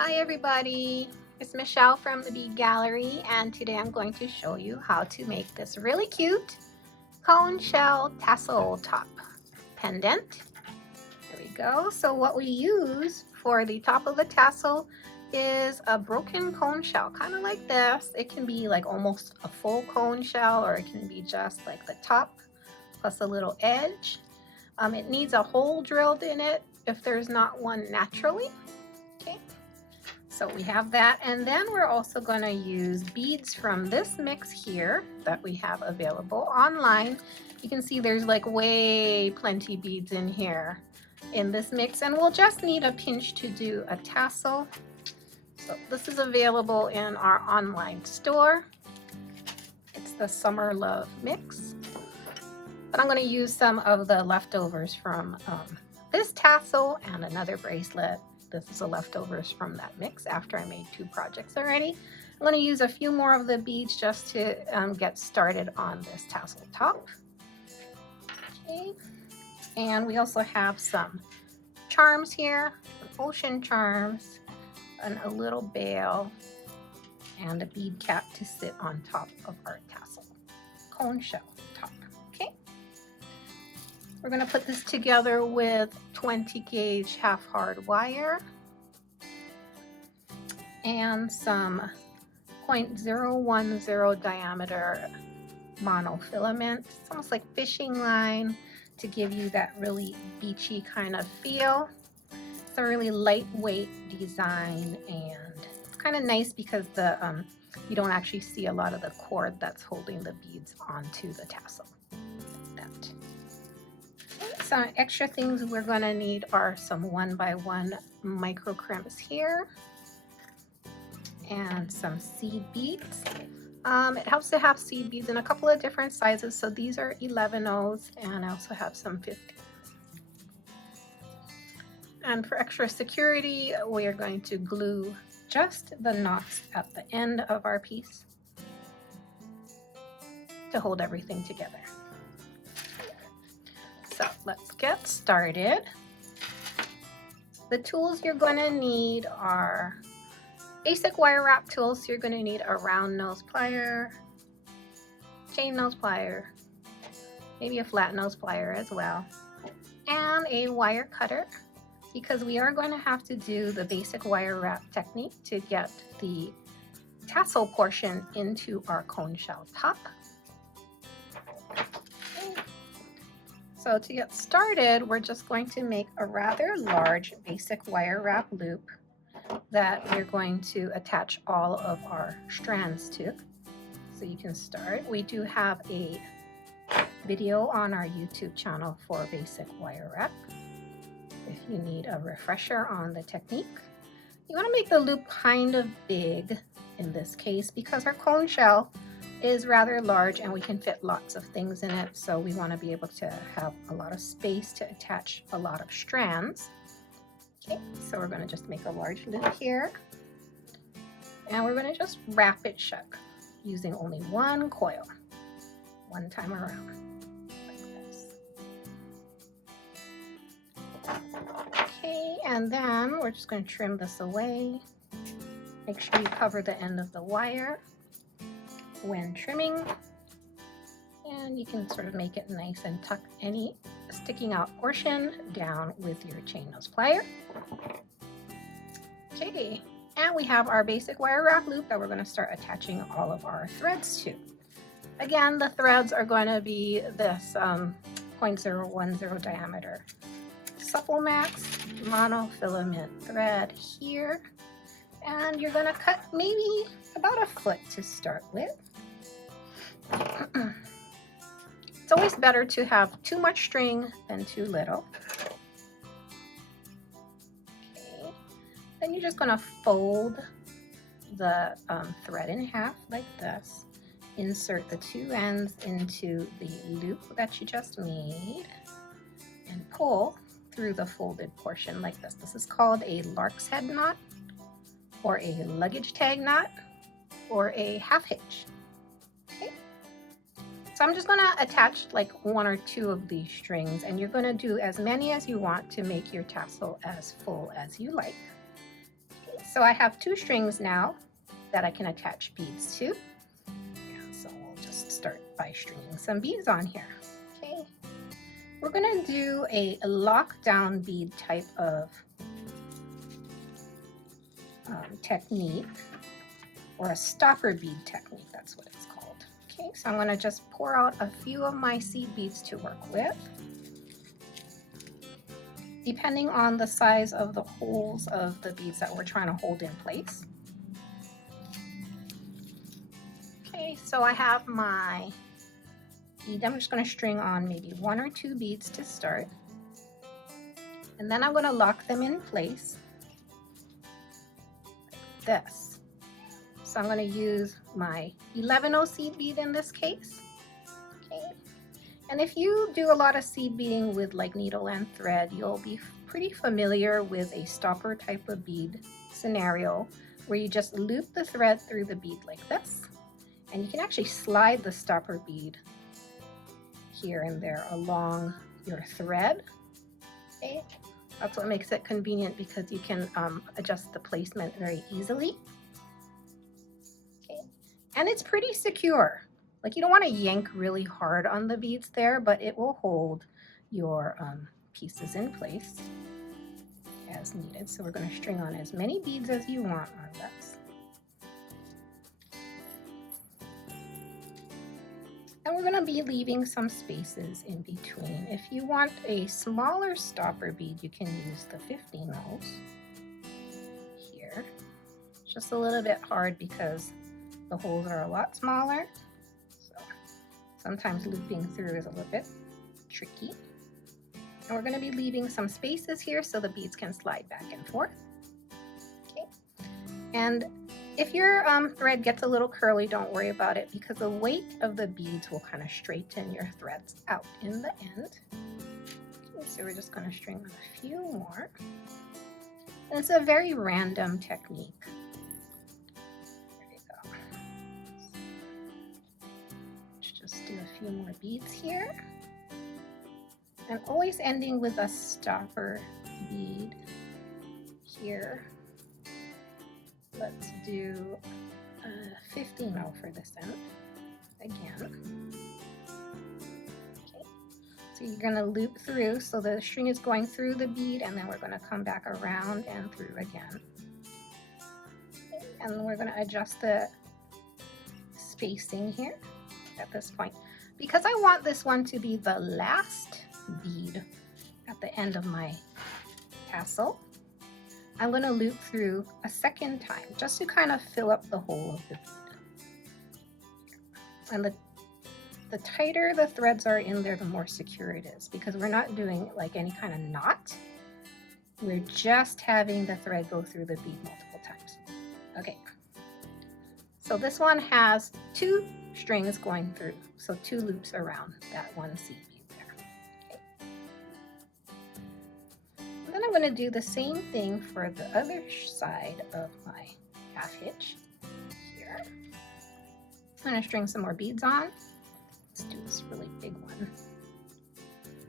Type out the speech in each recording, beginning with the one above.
Hi everybody, it's Michelle from the Bead Gallery, and today I'm going to show you how to make this really cute cone shell tassel top pendant. There we go. So what we use for the top of the tassel is a broken cone shell, kind of like this. It can be like almost a full cone shell, or it can be just like the top plus a little edge. It needs a hole drilled in it if there's not one naturally. Okay. So we have that, and then we're also going to use beads from this mix here that we have available online. You can see there's like way plenty beads in here in this mix, and we'll just need a pinch to do a tassel. So this is available in our online store. It's the Summer Love mix, but I'm going to use some of the leftovers from this tassel and another bracelet. This is the leftovers from that mix after I made 2 projects already. I'm going to use a few more of the beads just to get started on this tassel top. Okay, and we also have some charms here, some ocean charms, and a little bale, and a bead cap to sit on top of our tassel cone shell top. Okay. We're going to put this together with 20 gauge half hard wire and some 0.010 diameter monofilament. It's almost like fishing line to give you that really beachy kind of feel. It's a really lightweight design, and it's kind of nice because the you don't actually see a lot of the cord that's holding the beads onto the tassel. That. Some extra things we're going to need are some 1x1 micro crimps here and some seed beads. It helps to have seed beads in a couple of different sizes. So these are 11/0s, and I also have some 50s. And for extra security, we are going to glue just the knots at the end of our piece to hold everything together. So let's get started. The tools you're going to need are basic wire wrap tools. So you're going to need a round nose plier, chain nose plier, maybe a flat nose plier as well, and a wire cutter, because we are going to have to do the basic wire wrap technique to get the tassel portion into our cone shell top. So to get started, we're just going to make a rather large basic wire wrap loop that we're going to attach all of our strands to. So you can start. We do have a video on our YouTube channel for basic wire wrap if you need a refresher on the technique. You want to make the loop kind of big in this case because our cone shell is rather large and we can fit lots of things in it, so we want to be able to have a lot of space to attach a lot of strands. Okay, so we're going to just make a large loop here, and we're going to just wrap it shut using only one coil, one time around, like this. Okay, and then we're just going to trim this away. Make sure you cover the end of the wire when trimming, and you can sort of make it nice and tuck any sticking out portion down with your chain nose plier. Okay, and we have our basic wire wrap loop that we're going to start attaching all of our threads to. Again, the threads are going to be this 0.010 diameter Supple Max monofilament thread here, and you're going to cut maybe about 1 foot to start with. It's always better to have too much string than too little. Okay. Then you're just going to fold the thread in half like this. Insert the 2 ends into the loop that you just made and pull through the folded portion like this. This is called a lark's head knot, or a luggage tag knot, or a half hitch. Okay. So I'm just going to attach like 1 or 2 of these strings, and you're going to do as many as you want to make your tassel as full as you like. Okay, so I have 2 strings now that I can attach beads to. And so we'll just start by stringing some beads on here. Okay, we're gonna do a lockdown bead type of technique, or a stopper bead technique, that's what it's called. Okay, so I'm gonna just pour out a few of my seed beads to work with. Depending on the size of the holes of the beads that we're trying to hold in place. Okay, so I have my bead. I'm just going to string on maybe 1 or 2 beads to start. And then I'm going to lock them in place like this. So I'm going to use my 11-0 seed bead in this case. Okay. And if you do a lot of seed beading with like needle and thread, you'll be pretty familiar with a stopper type of bead scenario where you just loop the thread through the bead like this, and you can actually slide the stopper bead here and there along your thread. Okay, that's what makes it convenient, because you can adjust the placement very easily. Okay, and it's pretty secure. Like, you don't want to yank really hard on the beads there, but it will hold your pieces in place as needed. So we're going to string on as many beads as you want on this. And we're going to be leaving some spaces in between. If you want a smaller stopper bead, you can use the 15-0s here. It's just a little bit hard because the holes are a lot smaller. Sometimes looping through is a little bit tricky. And we're going to be leaving some spaces here so the beads can slide back and forth. Okay. And if your thread gets a little curly, don't worry about it, because the weight of the beads will kind of straighten your threads out in the end. Okay, so we're just going to string on a few more. And it's a very random technique. Just do a few more beads here, and always ending with a stopper bead here. Let's do a 15-0 for this end again. Okay, so you're going to loop through, so the string is going through the bead, and then we're going to come back around and through again. Okay, and we're going to adjust the spacing here at this point, because I want this one to be the last bead at the end of my tassel. I'm going to loop through a second time just to kind of fill up the hole of the bead. And the tighter the threads are in there, the more secure it is, because we're not doing like any kind of knot. We're just having the thread go through the bead multiple times. Okay, so this one has 2 strings going through, so 2 loops around that one seed bead there. Okay. And then I'm going to do the same thing for the other side of my half hitch here. I'm going to string some more beads on. Let's do this really big one.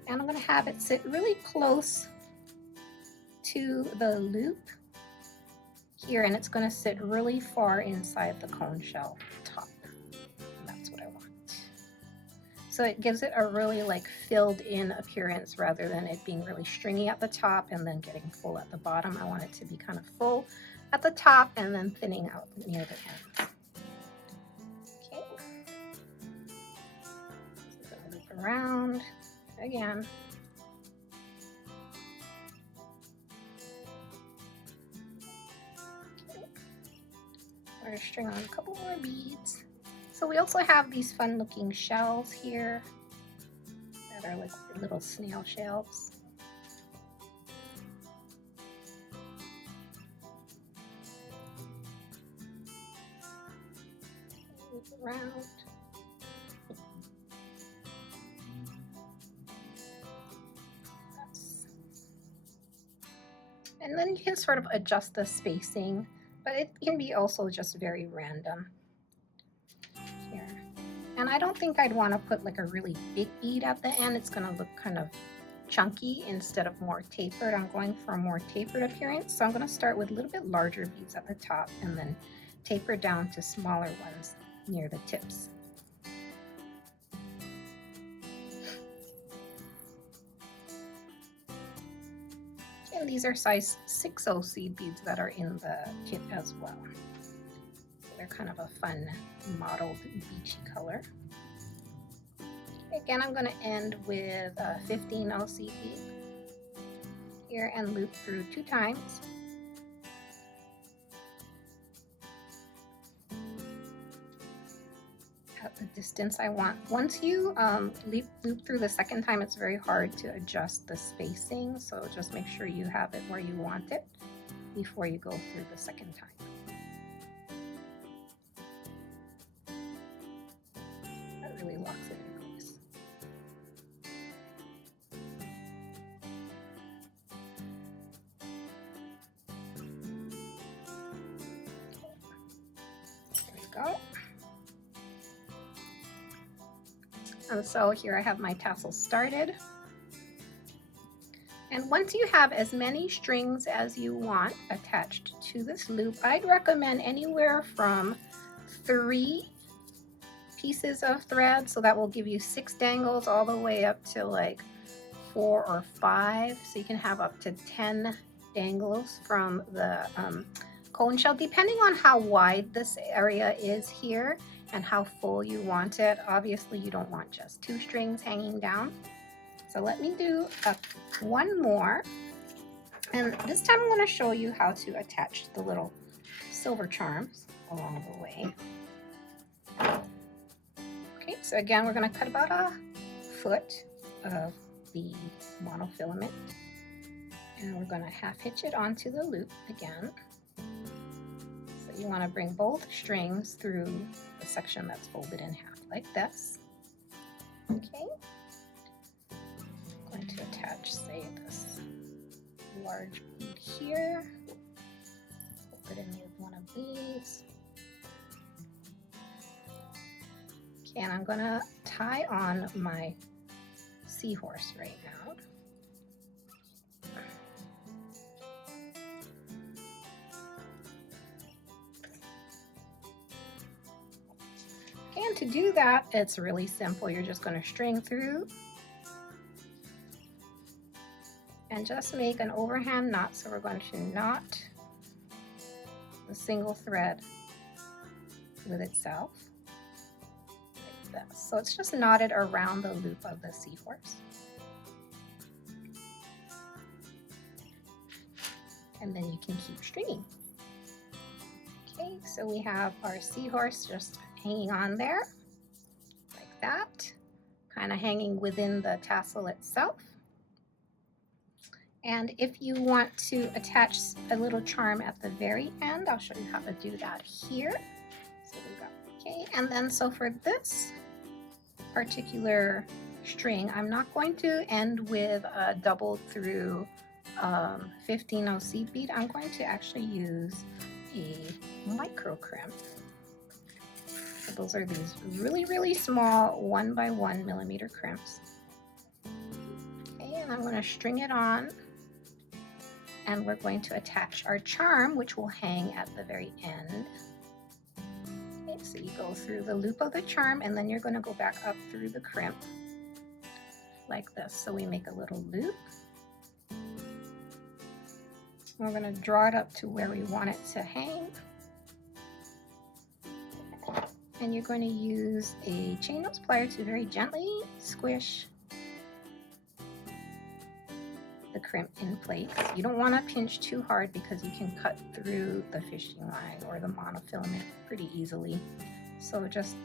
And I'm going to have it sit really close to the loop here, and it's going to sit really far inside the cone shell top. So it gives it a really like filled in appearance rather than it being really stringy at the top and then getting full at the bottom. I want it to be kind of full at the top and then thinning out near the ends. Okay. So I'm going to loop around again. Okay. We're going to string on a couple more beads. So we also have these fun looking shells here that are like little snail shells. Move around. And then you can sort of adjust the spacing, but it can be also just very random. And I don't think I'd want to put like a really big bead at the end. It's going to look kind of chunky instead of more tapered. I'm going for a more tapered appearance. So I'm going to start with a little bit larger beads at the top and then taper down to smaller ones near the tips. And these are size 6/0 seed beads that are in the kit as well. They're kind of a fun mottled beachy color. Again, I'm going to end with a 15/0 seed bead here and loop through 2 times. At the distance I want. Once you loop through the second time, it's very hard to adjust the spacing, so just make sure you have it where you want it before you go through the second time. That really locks it in place. There we go. And so here I have my tassel started. And once you have as many strings as you want attached to this loop, I'd recommend anywhere from 3 pieces of thread. So that will give you 6 dangles all the way up to like 4 or 5. So you can have up to 10 dangles from the cone shell, depending on how wide this area is here and how full you want it. Obviously you don't want just 2 strings hanging down. So let me do one more, and this time I'm going to show you how to attach the little silver charms along the way. Okay, so again we're going to cut about a foot of the monofilament, and we're going to half hitch it onto the loop again. You want to bring both strings through the section that's folded in half like this. Okay. I'm going to attach, say, this large bead here. Put it in with one of these. Okay, and I'm going to tie on my seahorse right now. And to do that, it's really simple. You're just going to string through and just make an overhand knot. So we're going to knot the single thread with itself like this. So it's just knotted around the loop of the seahorse. And then you can keep stringing. Okay, so we have our seahorse just hanging on there like that, kind of hanging within the tassel itself. And if you want to attach a little charm at the very end, I'll show you how to do that here. So we got, okay, and then so for this particular string, I'm not going to end with a doubled through 15/0 seed bead. I'm going to actually use a micro crimp. So those are these really small 1 by 1 millimeter crimps. Okay, and I'm going to string it on, and we're going to attach our charm, which will hang at the very end. Okay, so you go through the loop of the charm, and then you're going to go back up through the crimp like this. So we make a little loop. We're going to draw it up to where we want it to hang. And you're going to use a chain nose plier to very gently squish the crimp in place. You don't want to pinch too hard because you can cut through the fishing line or the monofilament pretty easily. So just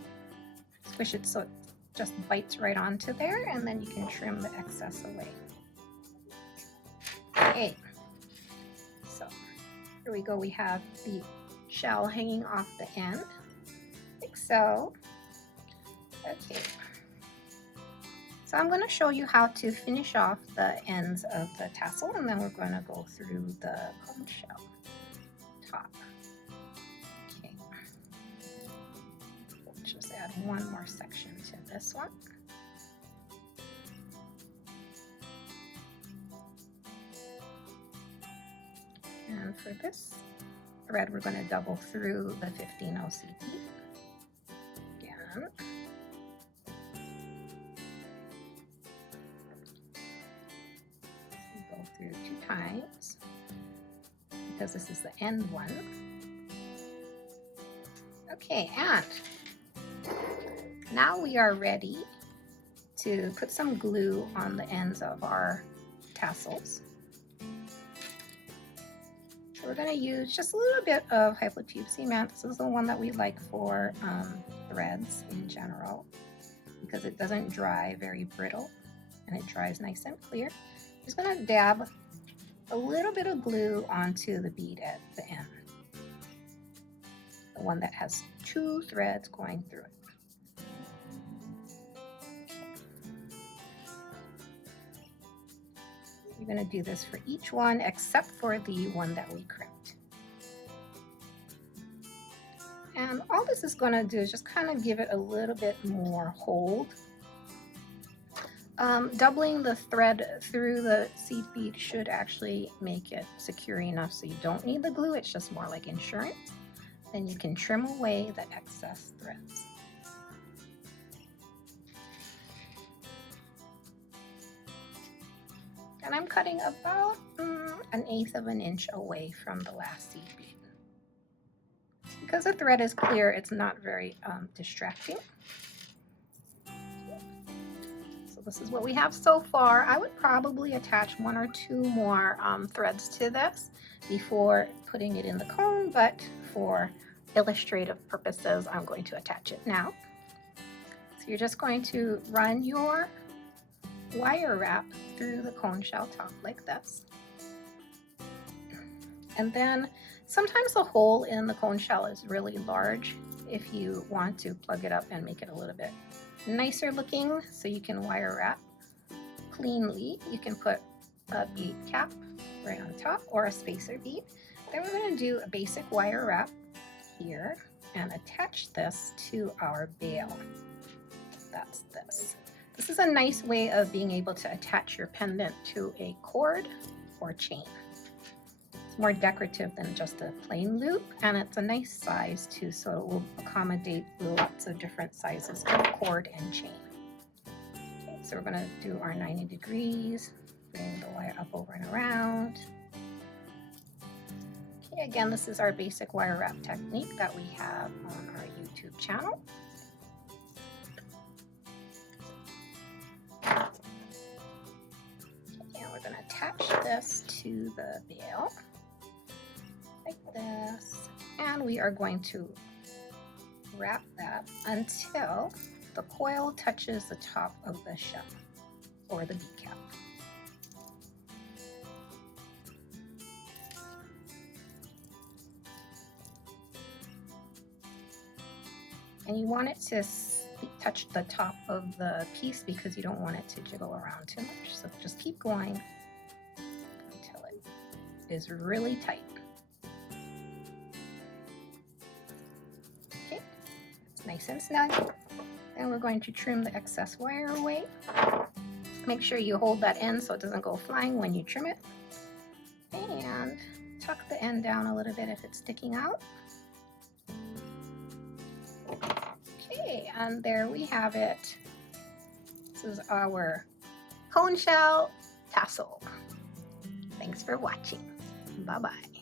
squish it so it just bites right onto there, and then you can trim the excess away. Okay. So here we go. We have the shell hanging off the end, like so. Okay. So I'm going to show you how to finish off the ends of the tassel, and then we're going to go through the cone shell top. Okay. Just add one more section to this one. And for this thread, we're going to double through the 15 LCD again. Go through 2 times because this is the end one. Okay, and now we are ready to put some glue on the ends of our tassels. So we're going to use just a little bit of Hypotube cement. This is the one that we like for threads in general because it doesn't dry very brittle and it dries nice and clear. I'm just going to dab a little bit of glue onto the bead at the end, the one that has 2 threads going through it. You're going to do this for each one except for the one that we crimped. And all this is going to do is just kind of give it a little bit more hold. Doubling the thread through the seed bead should actually make it secure enough so you don't need the glue. It's just more like insurance. Then you can trim away the excess threads. And I'm cutting about 1/8 of an inch away from the last seed bead. Because the thread is clear, it's not very distracting. So this is what we have so far. I would probably attach 1 or 2 more threads to this before putting it in the cone, but for illustrative purposes, I'm going to attach it now. So you're just going to run your wire wrap through the cone shell top like this. And then sometimes the hole in the cone shell is really large. If you want to plug it up and make it a little bit nicer looking so you can wire wrap cleanly, you can put a bead cap right on top or a spacer bead. Then we're going to do a basic wire wrap here and attach this to our bail. That's this. This is a nice way of being able to attach your pendant to a cord or chain. It's more decorative than just a plain loop, and it's a nice size too, so it will accommodate lots of different sizes of cord and chain. Okay, so we're going to do our 90 degrees, bring the wire up, over, and around. Okay, again, this is our basic wire wrap technique that we have on our YouTube channel. Attach this to the bail like this, and we are going to wrap that until the coil touches the top of the shell or the bead cap. And you want it to touch the top of the piece because you don't want it to jiggle around too much. So just keep going until it is really tight. Okay, it's nice and snug. And we're going to trim the excess wire away. Make sure you hold that end so it doesn't go flying when you trim it. And tuck the end down a little bit if it's sticking out. Okay, and there we have it. This is our cone shell tassel. Thanks for watching. Bye-bye.